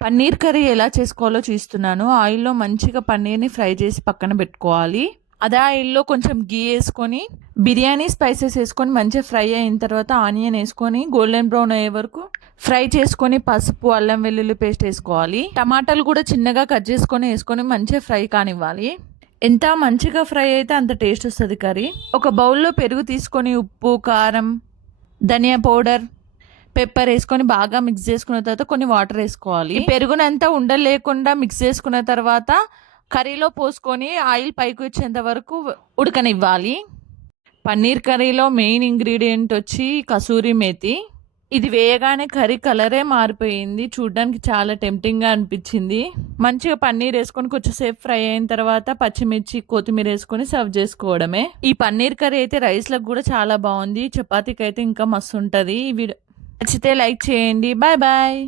Paneer curry ఎలా చేసుకోవాలో చూస్తున్నాను. ఆయిల్‌లో మంచిగా పన్నీర్‌ని ఫ్రై చేసి పక్కన పెట్టుకోవాలి. అదే ఆయిల్‌లో కొంచెం ఘీ ఏసుకొని, బిర్యానీ స్పైసెస్ ఏసుకొని మంచిగా ఫ్రై అయిన తర్వాత ఆనియన్ ఏసుకొని గోల్డెన్ బ్రౌన్ అయ్యే వరకు ఫ్రై చేసుకొని పసుపు, అల్లం వెల్లుల్లి పేస్ట్ ఏసుకోవాలి. టమాటాలు కూడా చిన్నగా కట్ చేసుకొని ఏసుకొని మంచిగా ఫ్రై కానివ్వాలి. ఎంత మంచిగా ఫ్రై అయితే అంత టేస్ట్ వస్తది కర్రీ. ఒక బౌల్‌లో పెరుగు తీసుకొని ఉప్పు, కారం, ధనియా పౌడర్, పెప్పర్ వేసుకొని బాగా మిక్స్ చేసుకున్న తర్వాత కొన్ని వాటర్ వేసుకోవాలి. ఈ పెరుగునంతా ఉండలు లేకుండా మిక్స్ చేసుకున్న తర్వాత కర్రీలో పోసుకొని ఆయిల్ పైకి వచ్చేంత వరకు ఉడకనివ్వాలి. పన్నీర్ కర్రీలో మెయిన్ ఇంగ్రీడియంట్ వచ్చి కసూరి మేతి. ఇది వేయగానే కర్రీ కలరే మారిపోయింది. చూడ్డానికి చాలా టెంప్టింగ్‌గా అనిపించింది. మంచిగా పన్నీర్ వేసుకొని కొంచెం సేపు ఫ్రై అయిన తర్వాత పచ్చిమిర్చి, కొత్తిమీర వేసుకొని సర్వ్ చేసుకోవడమే. ఈ పన్నీర్ కర్రీ అయితే రైస్‌లకు కూడా చాలా బాగుంది. చపాతీకి అయితే ఇంకా మస్తు ఉంటది. ఈ వీడియో నచ్చితే లైక్ చేయండి. Bye bye.